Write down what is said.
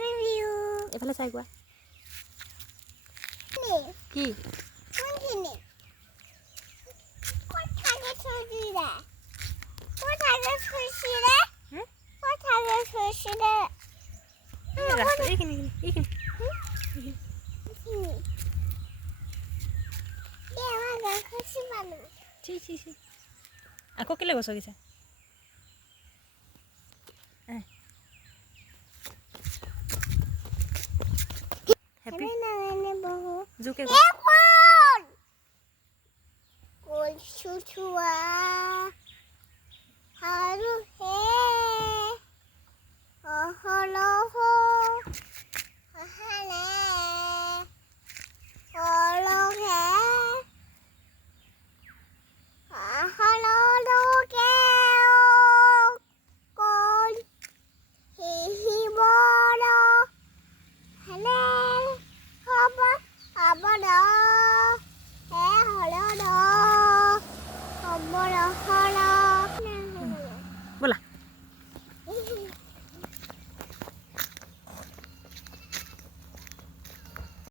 love you. এফালে চাই কোৱা Honey, কি honey. What time is it? What time is it? Hmm? What time is it? ৰাস্তা এইখিনি এইখিনি চি চি চি আকৌ কেলৈ গছকিছা হেপী জোকে